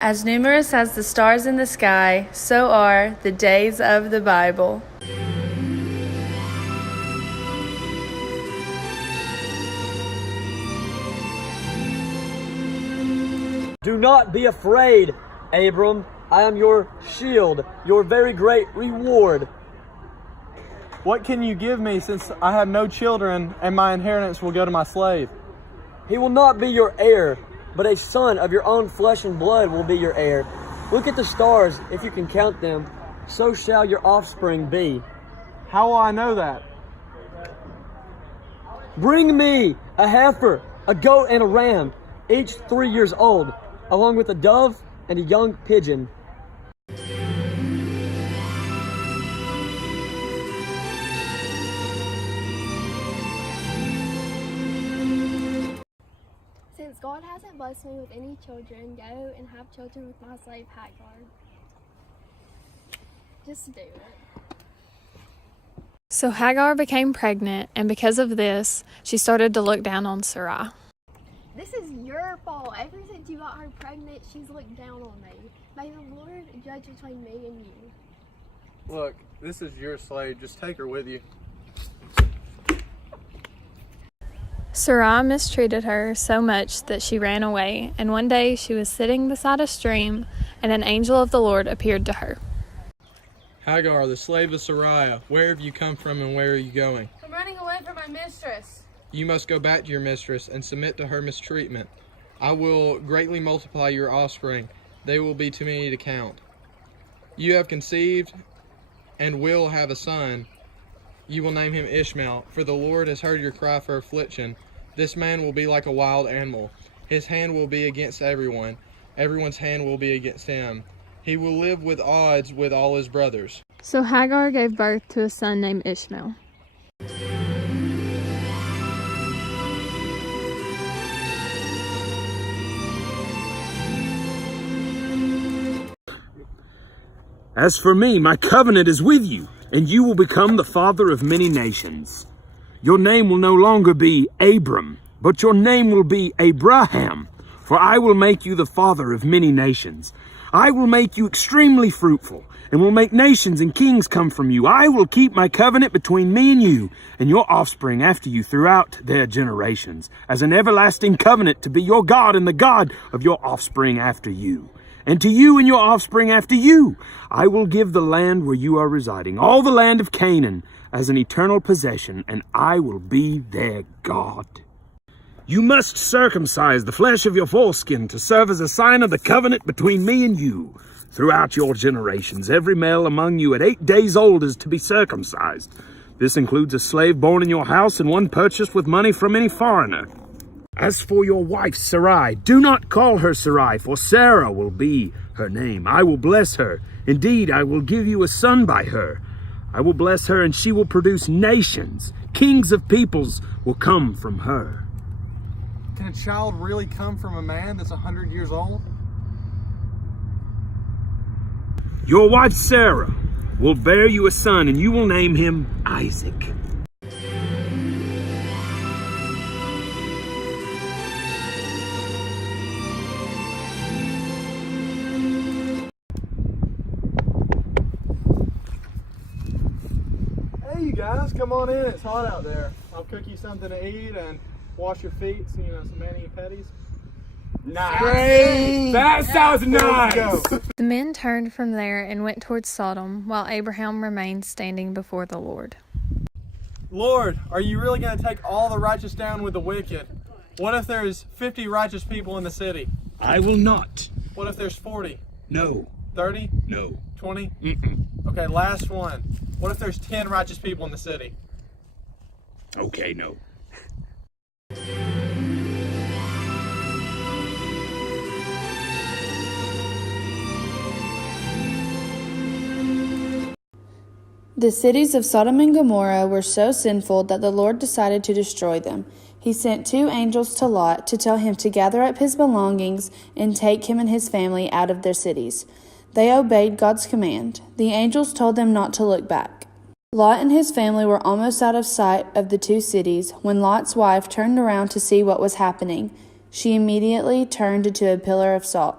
As numerous as the stars in the sky, so are the days of the Bible. Do not be afraid, Abram. I am your shield, your very great reward. What can you give me, since I have no children and my inheritance will go to my slave? He will not be your heir, but a son of your own flesh and blood will be your heir. Look at the stars, if you can count them. So shall your offspring be. How will I know that? Bring me a heifer, a goat, and a ram, each 3 years old, along with a dove and a young pigeon. Since God hasn't blessed me with any children, go and have children with my slave Hagar. Just do it. So Hagar became pregnant, and because of this, she started to look down on Sarai. This is your fault. Ever since you got her pregnant, she's looked down on me. May the Lord judge between me and you. Look, this is your slave. Just take her with you. Sarai mistreated her so much that she ran away, and one day she was sitting beside a stream, and an angel of the Lord appeared to her. Hagar, the slave of Sarai, where have you come from and where are you going? I'm running away from my mistress. You must go back to your mistress and submit to her mistreatment. I will greatly multiply your offspring. They will be too many to count. You have conceived and will have a son. You will name him Ishmael, for the Lord has heard your cry for affliction. This man will be like a wild animal. His hand will be against everyone. Everyone's hand will be against him. He will live with odds with all his brothers. So Hagar gave birth to a son named Ishmael. As for me, my covenant is with you, and you will become the father of many nations. Your name will no longer be Abram, but your name will be Abraham, for I will make you the father of many nations. I will make you extremely fruitful, and will make nations and kings come from you. I will keep my covenant between me and you, and your offspring after you throughout their generations, as an everlasting covenant to be your God and the God of your offspring after you. And to you and your offspring after you, I will give the land where you are residing, all the land of Canaan, as an eternal possession, and I will be their God. You must circumcise the flesh of your foreskin to serve as a sign of the covenant between me and you. Throughout your generations, every male among you at 8 days old is to be circumcised. This includes a slave born in your house and one purchased with money from any foreigner. As for your wife Sarai, do not call her Sarai, for Sarah will be her name. I will bless her. Indeed, I will give you a son by her. I will bless her, and she will produce nations. Kings of peoples will come from her. Can a child really come from a man that's 100 years old? Your wife Sarah will bear you a son, and you will name him Isaac. Hey, you guys, come on in. It's hot out there. I'll cook you something to eat and wash your feet, so some mani-pedis. Nice. Great. That sounds nice. The men turned from there and went towards Sodom, while Abraham remained standing before the Lord. Lord, are you really going to take all the righteous down with the wicked? What if there's 50 righteous people in the city? I will not. What if there's 40? No. 30? No. 20? Mm-mm. Okay, last one. What if there's 10 righteous people in the city? Okay, no. The cities of Sodom and Gomorrah were so sinful that the Lord decided to destroy them. He sent 2 angels to Lot to tell him to gather up his belongings and take him and his family out of their cities. They obeyed God's command. The angels told them not to look back. Lot and his family were almost out of sight of the 2 cities when Lot's wife turned around to see what was happening. She immediately turned into a pillar of salt.